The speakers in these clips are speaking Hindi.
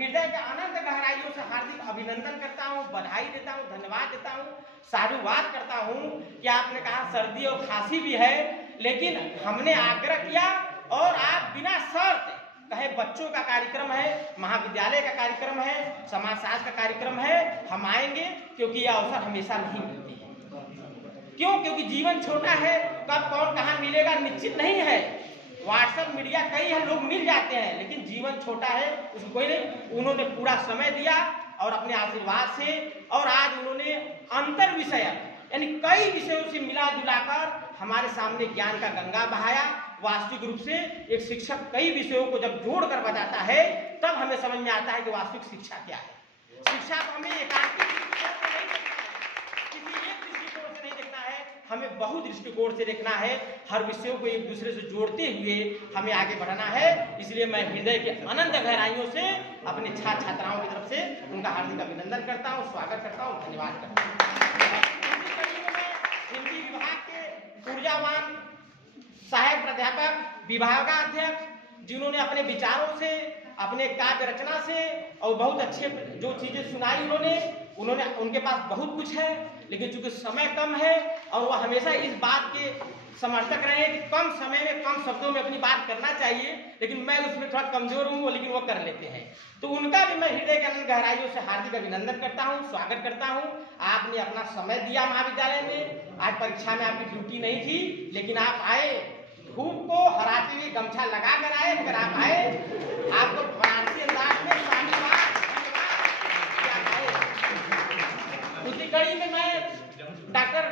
हृदय के अनंत गहराइयों से हार्दिक अभिनंदन करता हूँ, बधाई देता हूँ, धन्यवाद देता हूँ, साधुवाद करता हूँ कि आपने कहा सर्दी और खांसी भी है, लेकिन हमने आग्रह किया और आप बिना शर्त कहे बच्चों का कार्यक्रम है, महाविद्यालय का कार्यक्रम है, समाजशास्त्र का कार्यक्रम है, हम आएंगे क्योंकि यह अवसर हमेशा नहीं मिलती है। क्यों? क्योंकि जीवन छोटा है, कब कौन कहाँ मिलेगा निश्चित नहीं है। व्हाट्सएप मीडिया कई है, लोग मिल जाते हैं, लेकिन जीवन छोटा है, उसको कोई नहीं। उन्होंने पूरा समय दिया और अपने आशीर्वाद से, और आज उन्होंने अंतर विषय यानी कई विषयों से मिला जुलाकर हमारे सामने ज्ञान का गंगा बहाया। वास्तविक रूप से एक शिक्षक कई विषयों को जब जोड़कर बताता है तब हमें समझ में आता है कि वास्तविक शिक्षा क्या है। शिक्षा को हमें एकांतिक दृष्टिकोण से नहीं देखना है, किसी एक दृष्टिकोण से नहीं देखना है, हमें बहु दृष्टिकोण से देखना है। हर विषयों को एक दूसरे से जोड़ते हुए हमें आगे बढ़ना है। इसलिए मैं हृदय के अनंत गहराइयों से अपने छात्र छात्राओं की तरफ से उनका हार्दिक अभिनंदन करता हूँ, स्वागत करता हूँ, धन्यवाद करता हूँ। हिंदी विभाग के ऊर्जावान सहायक प्राध्यापक, विभागाध्यक्ष, जिन्होंने अपने विचारों से, अपने काव्य रचना से और बहुत अच्छे जो चीजें सुनाई उन्होंने उनके पास बहुत कुछ है, लेकिन चूंकि समय कम है और वह हमेशा इस बात के समर्थक रहे कि कम समय में कम शब्दों में अपनी बात करना चाहिए, लेकिन मैं उसमें थोड़ा कमजोर हूँ, लेकिन वो कर लेते हैं। तो उनका भी मैं हृदय के अनंत गहराइयों से हार्दिक अभिनंदन करता हूँ, स्वागत करता हूँ। आपने अपना समय दिया महाविद्यालय में, आज परीक्षा में आपकी ड्यूटी नहीं थी, लेकिन आप आए, धूप को हराते हुए गमछा लगा कर आए, मगर आप आए, आपको बनारसी अंदाज में उसी कड़ी में मैं डॉक्टर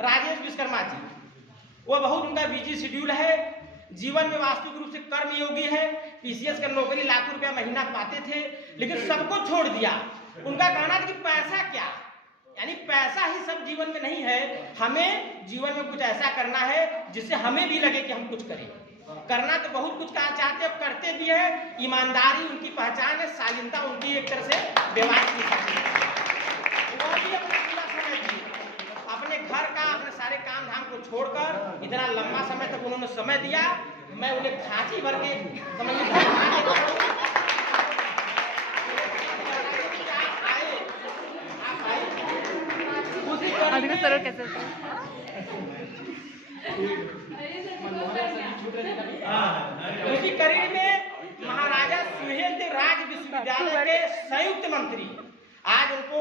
राजेश विश्वकर्मा जी, वो बहुत उनका बिजी शेड्यूल है, जीवन में वास्तविक रूप से कर्मयोगी है, पीसीएस का नौकरी लाखों रुपया महीना पाते थे, लेकिन सबको छोड़ दिया। उनका कहना था कि पैसा क्या, यानी पैसा ही सब जीवन में नहीं है, हमें जीवन में कुछ ऐसा करना है जिससे हमें भी लगे कि हम कुछ करें। करना तो बहुत कुछ चाहते हैं, करते भी है। ईमानदारी उनकी पहचान है, शालीनता उनकी एक तरह से व्यवहार की है। वो भी अपने पूरा समय दिए, अपने घर का, अपने सारे काम धाम को छोड़कर इतना लंबा समय तक उन्होंने समय दिया। मैं उन्हें खांची भर के समझ उसी कड़ी में महाराजा सुहेलदेव राज विश्वविद्यालय के संयुक्त मंत्री, आज उनको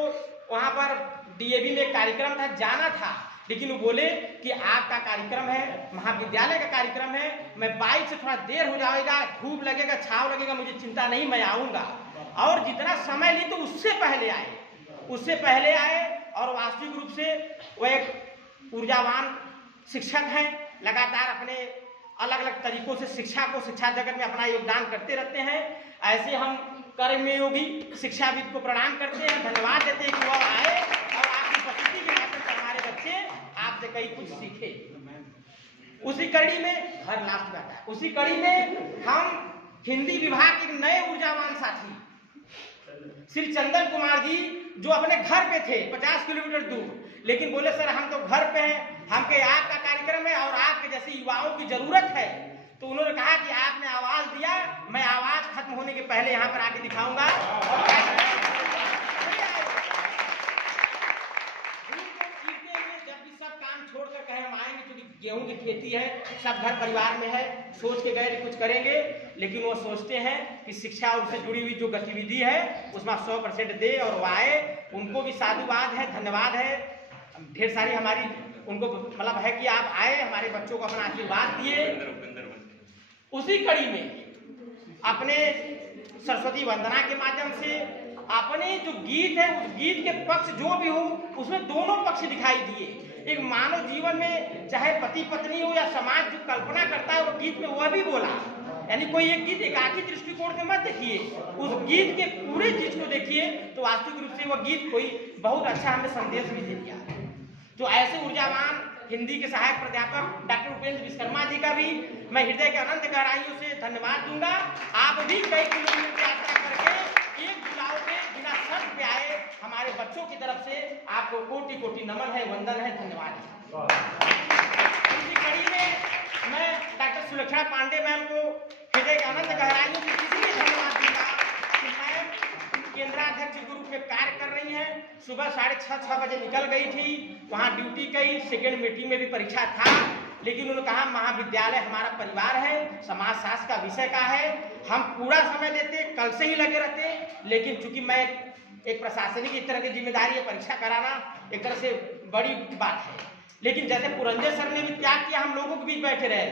वहां पर डीएवी में कार्यक्रम था, जाना था, लेकिन वो बोले कि आपका कार्यक्रम है, महाविद्यालय का कार्यक्रम है, मैं बाइक से थोड़ा देर हो जाएगा, धूप लगेगा, छाव लगेगा, मुझे चिंता नहीं, मैं आऊंगा। और जितना समय ली तो उससे पहले आए और वास्तविक रूप से वो एक ऊर्जावान शिक्षक हैं, लगातार अपने अलग अलग तरीकों से शिक्षा जगत में अपना योगदान करते रहते हैं। ऐसे हम कर्मयोगी शिक्षाविद को प्रणाम करते हैं, धन्यवाद देते हैं कि वो आए और आपकी उपस्थिति के माध्यम से हमारे बच्चे आपसे कई कुछ सीखे। उसी कड़ी में हर लास्ट में आता है, उसी कड़ी में हम हिंदी विभाग के नए ऊर्जावान साथी श्री चंदन कुमार जी, जो अपने घर पे थे 50 किलोमीटर दूर, लेकिन बोले सर हम तो घर पे हैं, हमके आपका कार्यक्रम है और आपके जैसे युवाओं की जरूरत है। तो उन्होंने कहा कि आपने आवाज दिया, मैं आवाज खत्म होने के पहले यहाँ पर आके दिखाऊंगा। जब भी सब काम छोड़कर कहे हम आएंगे, क्योंकि गेहूं की खेती है, सब घर परिवार में है, सोच के गए कुछ करेंगे, लेकिन वो सोचते हैं कि शिक्षा और उससे जुड़ी हुई जो गतिविधि है उसमें 100% दे और वो आए। उनको भी साधुवाद है, धन्यवाद है। ढेर सारी हमारी उनको मतलब है कि आप आए, हमारे बच्चों को अपना आशीर्वाद दिए। उसी कड़ी में अपने सरस्वती वंदना के माध्यम से अपने जो गीत है, उस गीत के पक्ष जो भी हो उसमें दोनों पक्ष दिखाई दिए। एक मानव जीवन में चाहे पति पत्नी हो या समाज जो कल्पना करता है, वो गीत में वह भी बोला। यानी कोई एक गीत एकाकी दृष्टिकोण से मत देखिए, उस गीत के पूरे चीज को देखिए, तो वास्तविक रूप से वह गीत कोई बहुत अच्छा हमें संदेश भी दे दिया। तो ऐसे ऊर्जावान हिंदी के सहायक प्राध्यापक डॉक्टर उपेंद्र विश्वकर्मा जी का भी मैं हृदय के अनंत गहराइयों से धन्यवाद दूंगा। आप भी कई किलोमीटर यात्रा करके एक जुलाव में बिना शर्त पे आए, हमारे बच्चों की तरफ से आपको कोटि कोटि नमन है, वंदन है, धन्यवाद। इसी कड़ी में मैं डॉक्टर सुलक्षणा पांडे मैम को हृदय के अनंत गहराइयों से इसलिए धन्यवाद दूंगा कि मैम सुबह 6:30 बजे निकल गई थी, वहाँ ड्यूटी गई, सेकेंड मीटिंग में भी परीक्षा था, लेकिन उन्होंने कहा महाविद्यालय हमारा परिवार है, समाज शास्त्र का विषय का है, हम पूरा समय देते, कल से ही लगे रहते, लेकिन चूंकि मैं एक प्रशासनिक इस तरह की जिम्मेदारी है, परीक्षा कराना एक तरह से बड़ी बात है, लेकिन जैसे पुरंजय सर ने भी त्याग किया, हम लोगों के बीच बैठे रहे,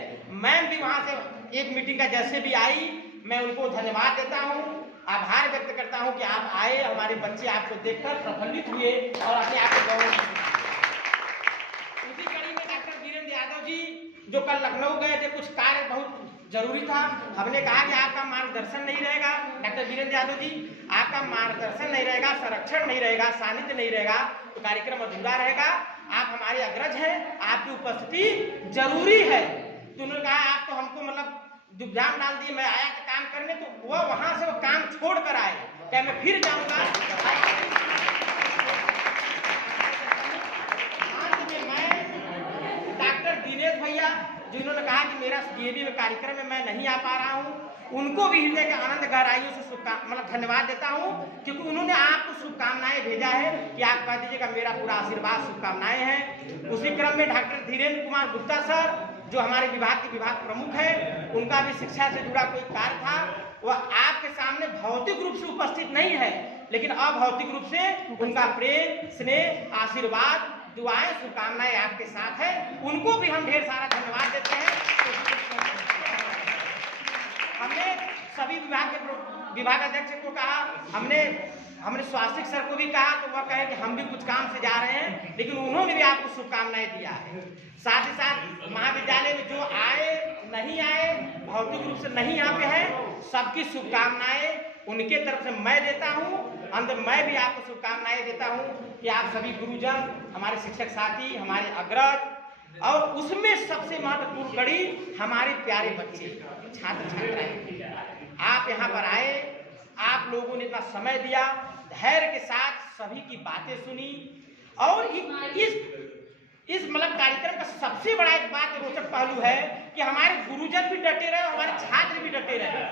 मैम भी वहाँ से एक मीटिंग का जैसे भी आई, मैं उनको धन्यवाद देता हूँ, आभार व्यक्त करता हूँ कि आप आए, हमारे बच्चे आपको देखकर प्रफुल्लित हुए और अपने आप को गौरव। उसी कड़ी में डॉक्टर वीरेंद्र यादव जी जो कल लखनऊ गए थे, कुछ कार्य बहुत जरूरी था, हमने कहा कि आपका मार्गदर्शन नहीं रहेगा डॉक्टर वीरेंद्र यादव जी, आपका मार्गदर्शन नहीं रहेगा, संरक्षण नहीं रहेगा, सानिध्य नहीं रहेगा, तो कार्यक्रम अधूरा रहेगा, आप हमारे अग्रज हैं, आपकी उपस्थिति जरूरी है। तो उन्होंने कहा आप तो हमको मतलब दुविधा डाल दिए, मैं आया था काम करने, तो वो वहां से वो काम छोड़ कर आए, क्या मैं फिर जाऊंगा। अंत में मैं डॉक्टर दिनेश भैया जिन्होंने कहा कि मेरा डीएवी में कार्यक्रम में मैं नहीं आ पा रहा हूँ, उनको भी हृदय के आनंद गहराइयों से मतलब धन्यवाद देता हूँ, क्योंकि उन्होंने आपको शुभकामनाएं भेजा है कि आप कह दीजिएगा मेरा पूरा आशीर्वाद शुभकामनाएं हैं। उसी क्रम में डॉक्टर धीरेन्द्र कुमार गुप्ता सर जो हमारे विभाग के विभाग प्रमुख हैं, उनका भी शिक्षा से जुड़ा कोई कार्य था, वह आपके सामने भौतिक रूप से उपस्थित नहीं है, लेकिन अभौतिक रूप से उनका प्रेम, स्नेह, आशीर्वाद, दुआएं, शुभकामनाएं आपके साथ है, उनको भी हम ढेर सारा धन्यवाद देते हैं। हमने सभी विभाग अध्यक्ष को कहा, हमने स्वास्थ्य सर को भी कहा, तो वह कहे कि हम भी कुछ काम से जा रहे हैं, लेकिन उन्होंने भी आपको शुभकामनाएं दिया है। साथ ही साथ महाविद्यालय में जो आए नहीं आए, भौतिक रूप से नहीं यहाँ पे है, सबकी शुभकामनाएं उनके तरफ से मैं देता हूँ, अंदर मैं भी आपको शुभकामनाएं देता हूँ कि आप सभी गुरुजन, हमारे शिक्षक साथी, हमारे अग्रज, और उसमें सबसे महत्वपूर्ण कड़ी हमारे प्यारे बच्चे, छात्र छात्राएं, आप यहाँ पर आए, आप लोगों ने इतना समय दिया, धैर्य के साथ सभी की बातें सुनी, और इस मतलब कार्यक्रम का सबसे बड़ा एक बात रोचक पहलू है कि हमारे गुरुजन भी डटे रहे और हमारे छात्र भी डटे रहे।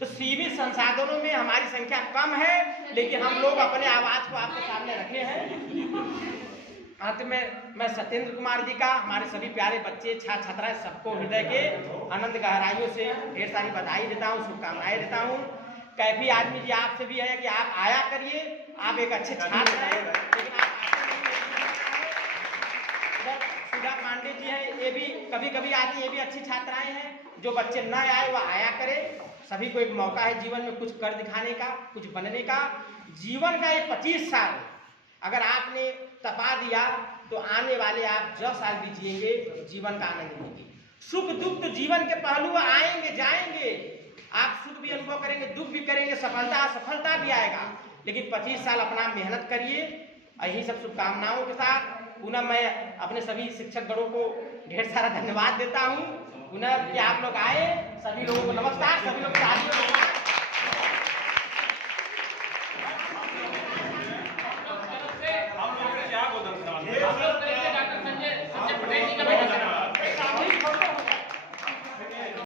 तो सीमित संसाधनों में हमारी संख्या कम है, लेकिन हम लोग अपने आवाज को आपके सामने रखे हैं। अंत में मैं सत्येंद्र कुमार जी का, हमारे सभी प्यारे बच्चे, छात्र छात्राएं, सबको हृदय के आनंद गहराइयों से ढेर सारी बधाई देता हूँ, शुभकामनाएं देता हूँ। कैफी आदमी जी आपसे भी है कि आप आया करिए, आप एक अच्छे छात्र हैं, लेकिन आप सुधा पांडे जी हैं, ये भी कभी कभी आती है, ये भी अच्छी छात्राएं हैं, जो बच्चे न आए वह आया करे। सभी को एक मौका है जीवन में कुछ कर दिखाने का, कुछ बनने का। जीवन का ये 25 साल अगर आपने तपा दिया तो आने वाले आप 10 साल भी जिएंगे, जीवन का आनंद लेंगे। सुख दुख तो जीवन के पहलू आएंगे जाएंगे, आप सुख भी अनुभव करेंगे, दुख भी करेंगे, सफलता भी आएगा, लेकिन 25 साल अपना मेहनत करिए। यही सब शुभकामनाओं के साथ पुनः मैं अपने सभी शिक्षक गणों को ढेर सारा धन्यवाद देता हूँ पुनः कि आप लोग आए। सभी लोगों को नमस्कार, सभी लोग